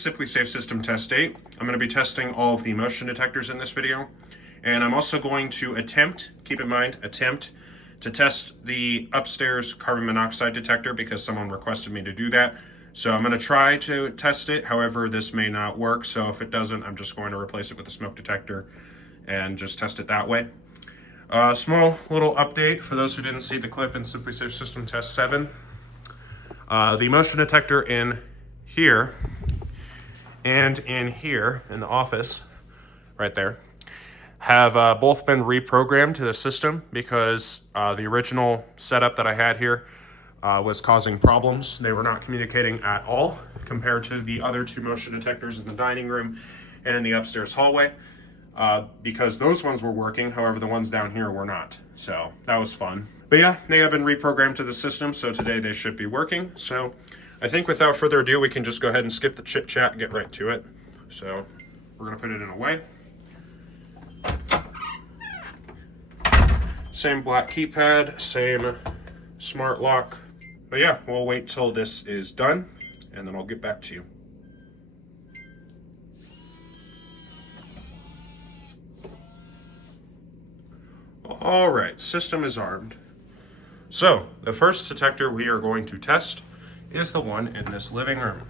Simplisafe System Test 8. I'm going to be testing all of the motion detectors in this video. And I'm also going to attempt, keep in mind, attempt to test the upstairs carbon monoxide detector because someone requested me to do that. So I'm going to try to test it. However, this may not work. So if it doesn't, I'm just going to replace it with a smoke detector and just test it that way. Small little update for those who didn't see the clip in Simplisafe System Test 7. The motion detector in here and in here in the office, right there, have both been reprogrammed to the system because the original setup that I had here was causing problems. They were not communicating at all compared to the other two motion detectors in the dining room and in the upstairs hallway because those ones were working. However, the ones down here were not. So that was fun. But yeah, they have been reprogrammed to the system. So today they should be working. So I think without further ado, we can just go ahead and skip the chit chat and get right to it. So we're gonna put it in away. Same black keypad, same smart lock. But yeah, we'll wait till this is done and then I'll get back to you. All right, system is armed. So the first detector we are going to test is the one in this living room.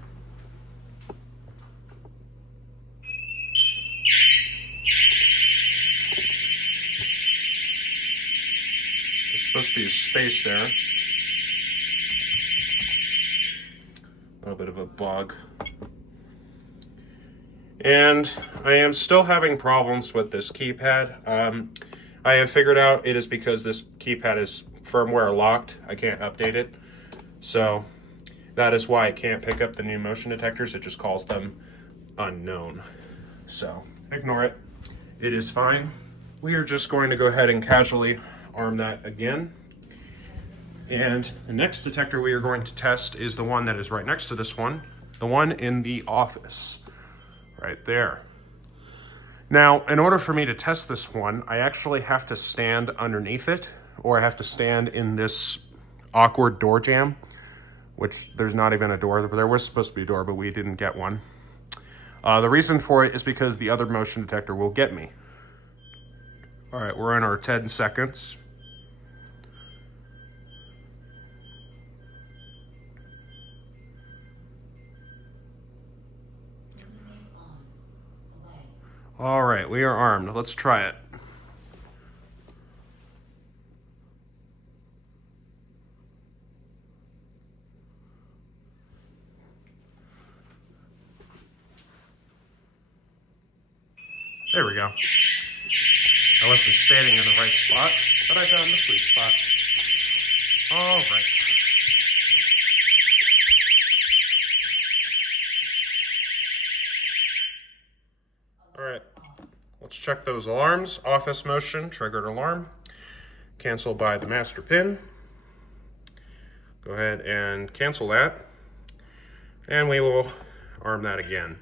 There's supposed to be a space there. A little bit of a bug. And I am still having problems with this keypad. I have figured out it is because this keypad is firmware locked. I can't update it. So that is why I can't pick up the new motion detectors. It just calls them unknown. So ignore it. It is fine. We are just going to go ahead and casually arm that again. And the next detector we are going to test is the one that is right next to this one, the one in the office, right there. Now, in order for me to test this one, I actually have to stand underneath it, or I have to stand in this awkward door jamb, which there's not even a door. There was supposed to be a door, but we didn't get one. The reason for it is because the other motion detector will get me. All right, we're in our 10 seconds. All right, we are armed. Let's try it. There we go. I wasn't standing in the right spot, but I found the sweet spot. All right. All right, let's check those alarms. Office motion, triggered alarm. Cancel by the master pin. Go ahead and cancel that. And we will arm that again.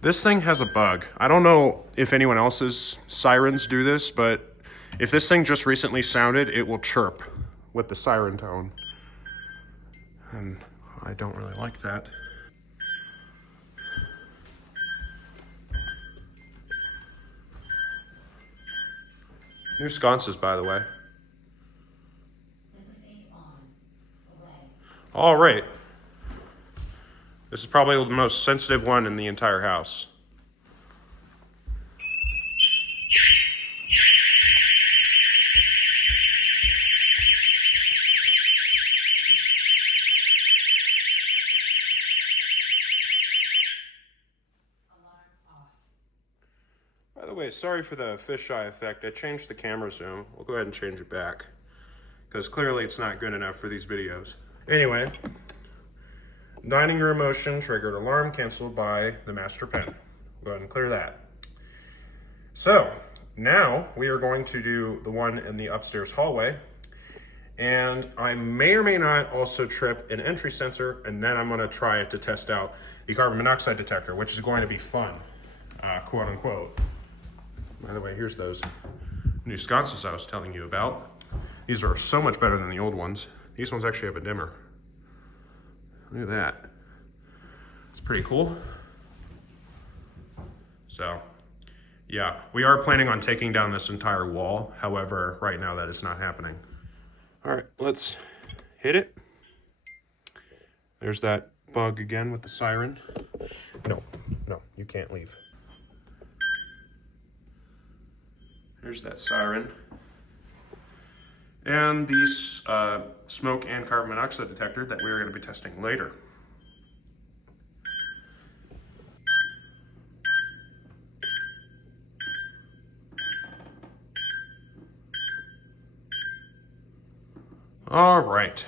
This thing has a bug. I don't know if anyone else's sirens do this, but if this thing just recently sounded, it will chirp with the siren tone. And I don't really like that. New sconces, by the way. All right. This is probably the most sensitive one in the entire house. By the way, sorry for the fisheye effect. I changed the camera zoom. We'll go ahead and change it back because clearly it's not good enough for these videos. Anyway, dining room motion, triggered alarm, canceled by the master pen. Go ahead and clear that. So now we are going to do the one in the upstairs hallway. And I may or may not also trip an entry sensor, and then I'm gonna try it to test out the carbon monoxide detector, which is going to be fun, quote unquote. By the way, here's those new sconces I was telling you about. These are so much better than the old ones. These ones actually have a dimmer. Look at that. pretty cool. So, yeah, we are planning on taking down this entire wall. However, right now that is not happening. All right, let's hit it. There's that bug again with the siren. No, you can't leave. There's that siren. And the smoke and carbon monoxide detector that we are going to be testing later. All right.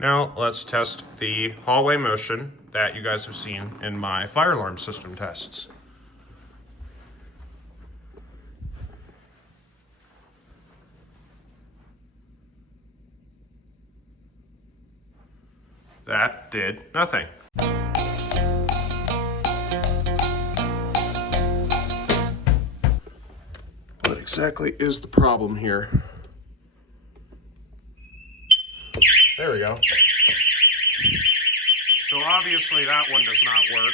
Now let's test the hallway motion that you guys have seen in my fire alarm system tests. That did nothing. What exactly is the problem here? There we go. So obviously that one does not work.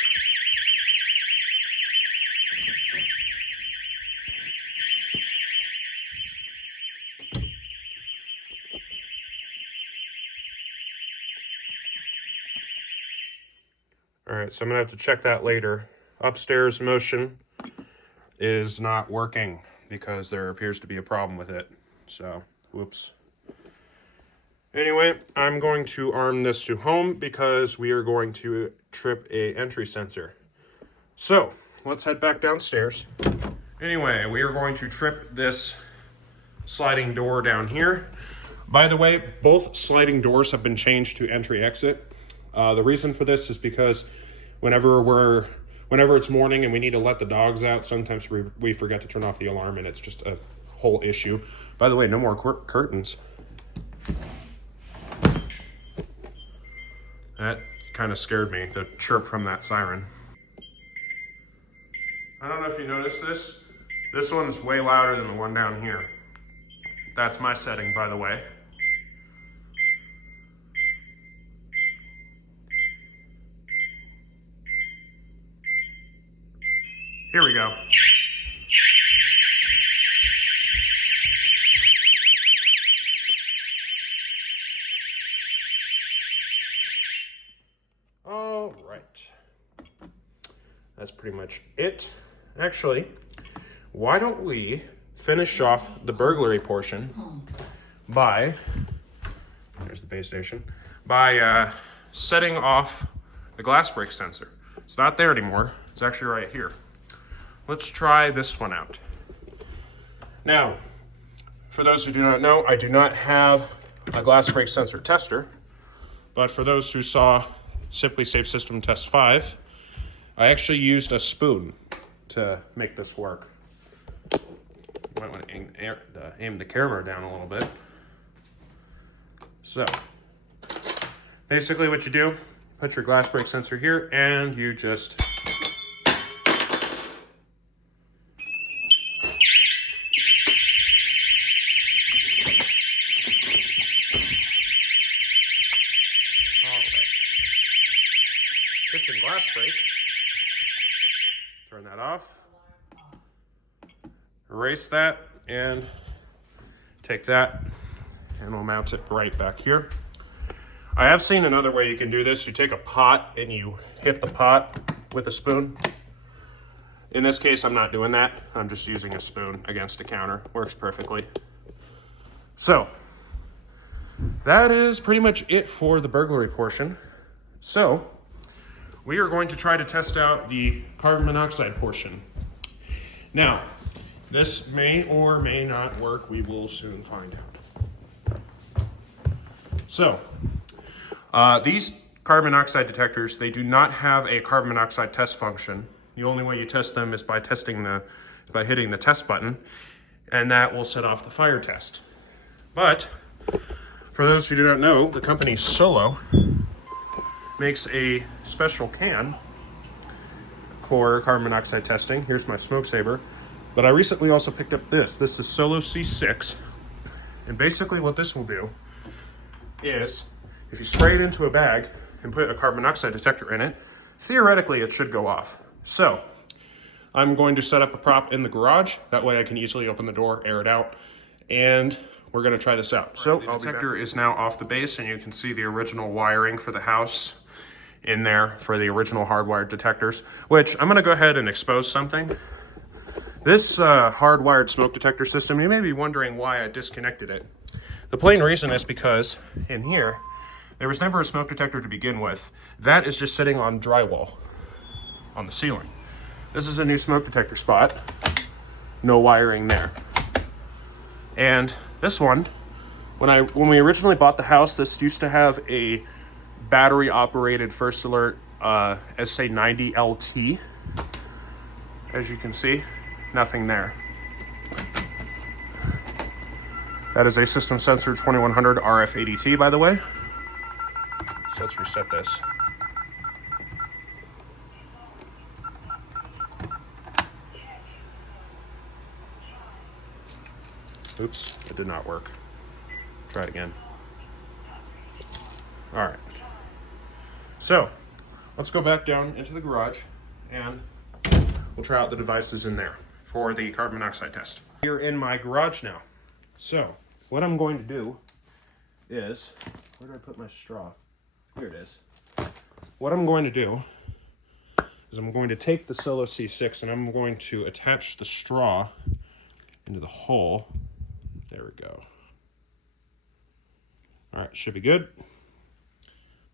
All right, so I'm gonna have to check that later. Upstairs motion is not working because there appears to be a problem with it. So, whoops. Anyway, I'm going to arm this to home because we are going to trip a entry sensor. So, let's head back downstairs. Anyway, we are going to trip this sliding door down here. By the way, both sliding doors have been changed to entry-exit. The reason for this is because whenever it's morning and we need to let the dogs out, sometimes we forget to turn off the alarm and it's just a whole issue. By the way, no more curtains. That kind of scared me, the chirp from that siren. I don't know if you noticed this. This one's way louder than the one down here. That's my setting, by the way. Here we go. All right. That's pretty much it. Actually, why don't we finish off the burglary portion by, there's the base station, by setting off the glass break sensor. It's not there anymore. It's actually right here. Let's try this one out. Now, for those who do not know, I do not have a glass break sensor tester, but for those who saw Simplisafe System Test 5, I actually used a spoon to make this work. You might want to aim the camera down a little bit. So, basically what you do, put your glass break sensor here, and you just kitchen glass break. Turn that off. Erase that and take that and we'll mount it right back here. I have seen another way you can do this. You take a pot and you hit the pot with a spoon. In this case, I'm not doing that. I'm just using a spoon against a counter. Works perfectly. So, that is pretty much it for the burglary portion. So, we are going to try to test out the carbon monoxide portion. Now, this may or may not work. We will soon find out. So, these carbon monoxide detectors, they do not have a carbon monoxide test function. The only way you test them is by hitting the test button, and that will set off the fire test. But, for those who do not know, the company Solo makes a special can for carbon monoxide testing. Here's my smoke saber. But I recently also picked up this. This is Solo C6. And basically what this will do is, if you spray it into a bag and put a carbon monoxide detector in it, theoretically it should go off. So I'm going to set up a prop in the garage. That way I can easily open the door, air it out, and we're going to try this out. So the detector is now off the base, and you can see the original wiring for the house in there for the original hardwired detectors, which I'm going to go ahead and expose something. This hardwired smoke detector system, you may be wondering why I disconnected it. The plain reason is because in here, there was never a smoke detector to begin with. That is just sitting on drywall on the ceiling. This is a new smoke detector spot. No wiring there. And this one, when we originally bought the house, this used to have a battery operated first alert SA90 LT. As you can see, nothing there. That is a system sensor 2100 RF80T, by the way. So let's reset this. Oops, it did not work. Try it again. All right. So let's go back down into the garage and we'll try out the devices in there for the carbon monoxide test. We're in my garage now. So what I'm going to do is, where did I put my straw? Here it is. What I'm going to do is I'm going to take the Solo C6 and I'm going to attach the straw into the hole. There we go. All right, should be good.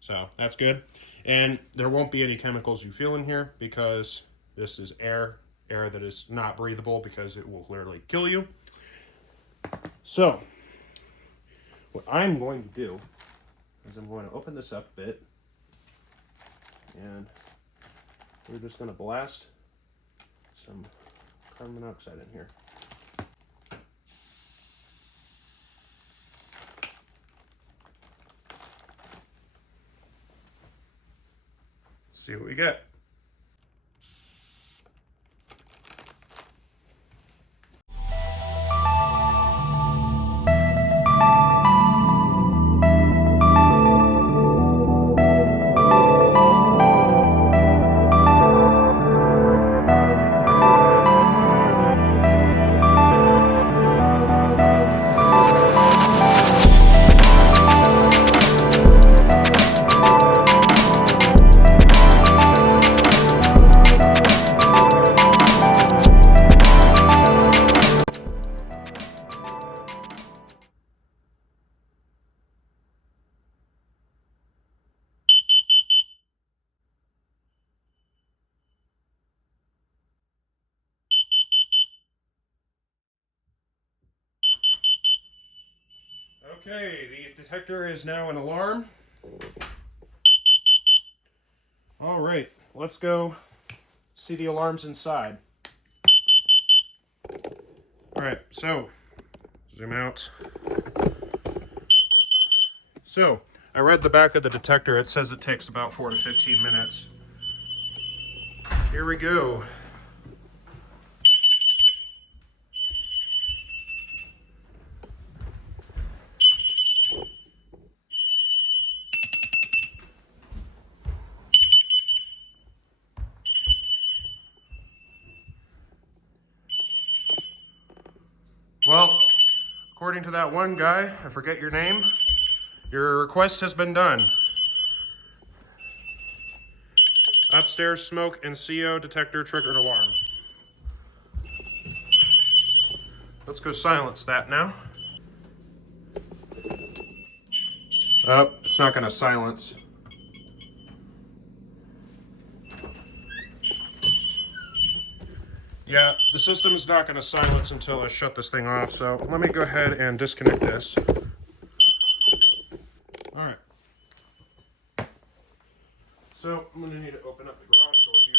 So that's good. And there won't be any chemicals you feel in here because this is air that is not breathable because it will literally kill you. So what I'm going to do is I'm going to open this up a bit and we're just going to blast some carbon monoxide in here. See what we get. Okay, the detector is now an alarm. All right, let's go see the alarms inside. All right, so zoom out. So I read the back of the detector. It says it takes about 4 to 15 minutes. Here we go. Well, according to that one guy, I forget your name, your request has been done. Upstairs smoke and CO detector triggered alarm. Let's go silence that now. Oh, it's not going to silence. Yeah, the system is not going to silence until I shut this thing off, so let me go ahead and disconnect this. All right. So I'm going to need to open up the garage door here.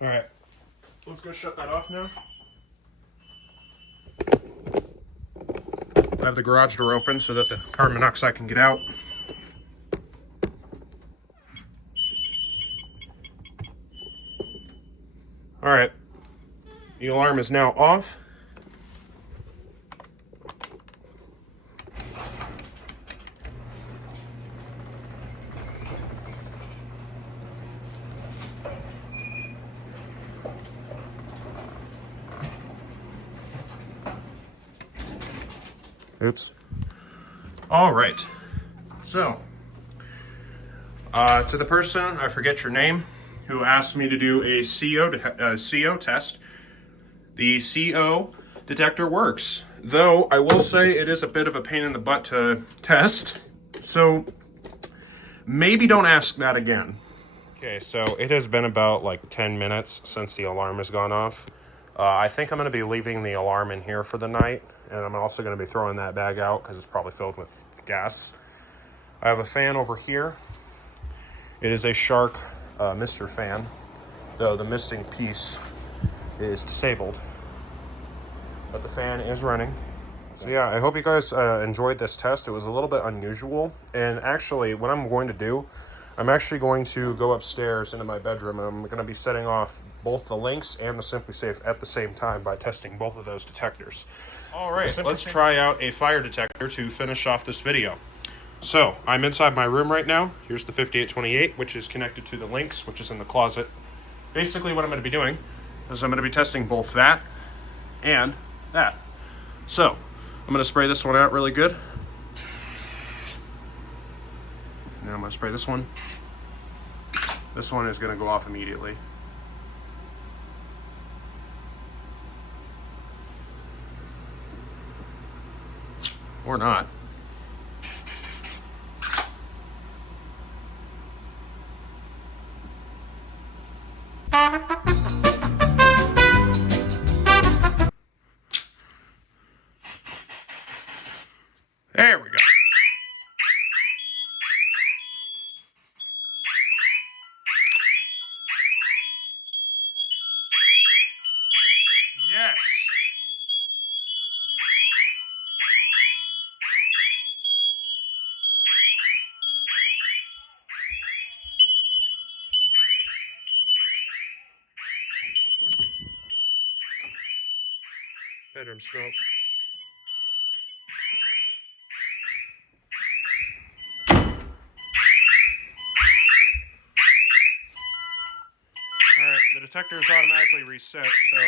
All right, let's go shut that off now. I have the garage door open so that the carbon monoxide can get out. All right, the alarm is now off. Oops. All right. So, to the person, I forget your name, who asked me to do a CO test, the CO detector works. Though, I will say it is a bit of a pain in the butt to test. So, maybe don't ask that again. Okay, so it has been about like 10 minutes since the alarm has gone off. I think I'm going to be leaving the alarm in here for the night. And I'm also going to be throwing that bag out because it's probably filled with gas. I have a fan over here. It is a Shark mister fan, though the misting piece is disabled. But the fan is running. So yeah, I hope you guys enjoyed this test. It was a little bit unusual. And actually, what I'm going to do, I'm actually going to go upstairs into my bedroom, and I'm going to be setting off both the Lynx and the Simplisafe at the same time by testing both of those detectors. All right, let's try out a fire detector to finish off this video. So, I'm inside my room right now. Here's the 5828, which is connected to the Lynx, which is in the closet. Basically, what I'm going to be doing is I'm going to be testing both that and that. So, I'm going to spray this one out really good. Now I'm going to spray this one. This one is going to go off immediately. Or not. There we go. Yes. Bedroom smoke. Alright, the detector is automatically reset, so...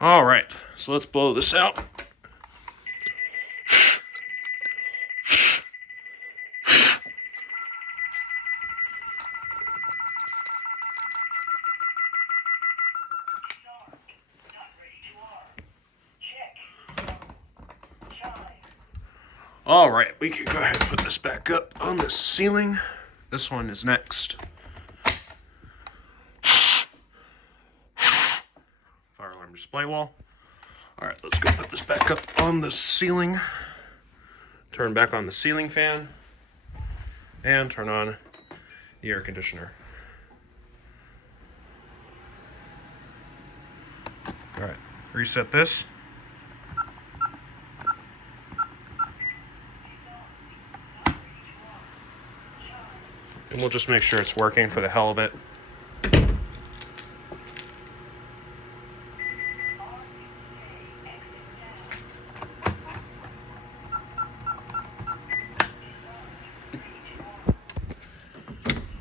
Alright, so let's blow this out. All right, we can go ahead and put this back up on the ceiling. This one is next. Fire alarm display wall. All right, let's go put this back up on the ceiling. Turn back on the ceiling fan. And turn on the air conditioner. All right, reset this. And we'll just make sure it's working for the hell of it.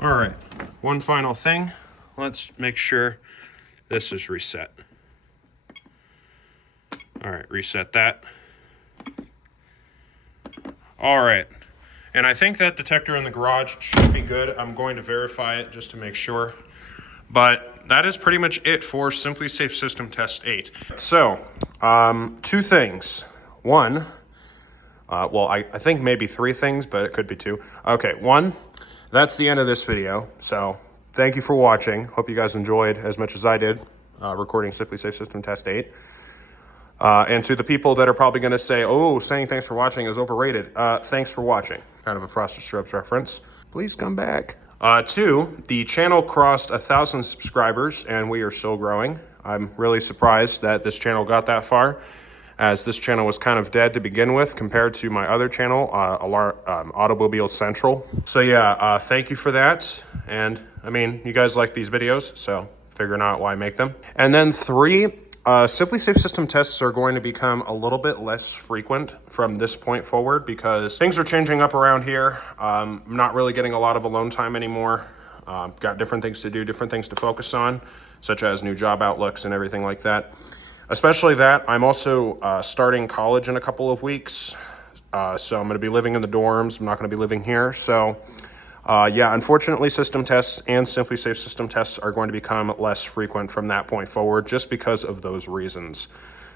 All right, one final thing. Let's make sure this is reset. All right, reset that. All right. And I think that detector in the garage should be good. I'm going to verify it just to make sure. But that is pretty much it for Simplisafe System Test 8. So, two things. One, well, I think maybe three things, but it could be two. Okay, one, that's the end of this video. So, thank you for watching. Hope you guys enjoyed as much as I did recording Simplisafe System Test 8. And to the people that are probably going to say, oh, saying thanks for watching is overrated. Thanks for watching. Kind of a Frosted Stripes reference. Please come back. Two, the channel crossed 1,000 subscribers, and we are still growing. I'm really surprised that this channel got that far. as this channel was kind of dead to begin with compared to my other channel, Automobile Central. So yeah, thank you for that. And I mean, you guys like these videos, so figuring out why I make them. And then 3, Simplisafe system tests are going to become a little bit less frequent from this point forward because things are changing up around here. I'm not really getting a lot of alone time anymore. Got different things to do, different things to focus on, such as new job outlooks and everything like that. Especially that, I'm also starting college in a couple of weeks. So I'm gonna be living in the dorms. I'm not gonna be living here. So yeah, unfortunately, system tests and Simplisafe system tests are going to become less frequent from that point forward just because of those reasons.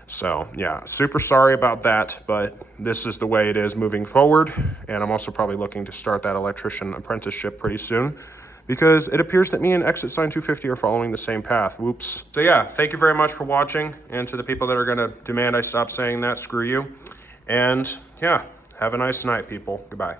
So yeah, super sorry about that, but this is the way it is moving forward. And I'm also probably looking to start that electrician apprenticeship pretty soon, because it appears that me and Exit Sign 250 are following the same path. Whoops. So yeah, thank you very much for watching. And to the people that are gonna demand I stop saying that, screw you. And yeah, have a nice night, people. Goodbye.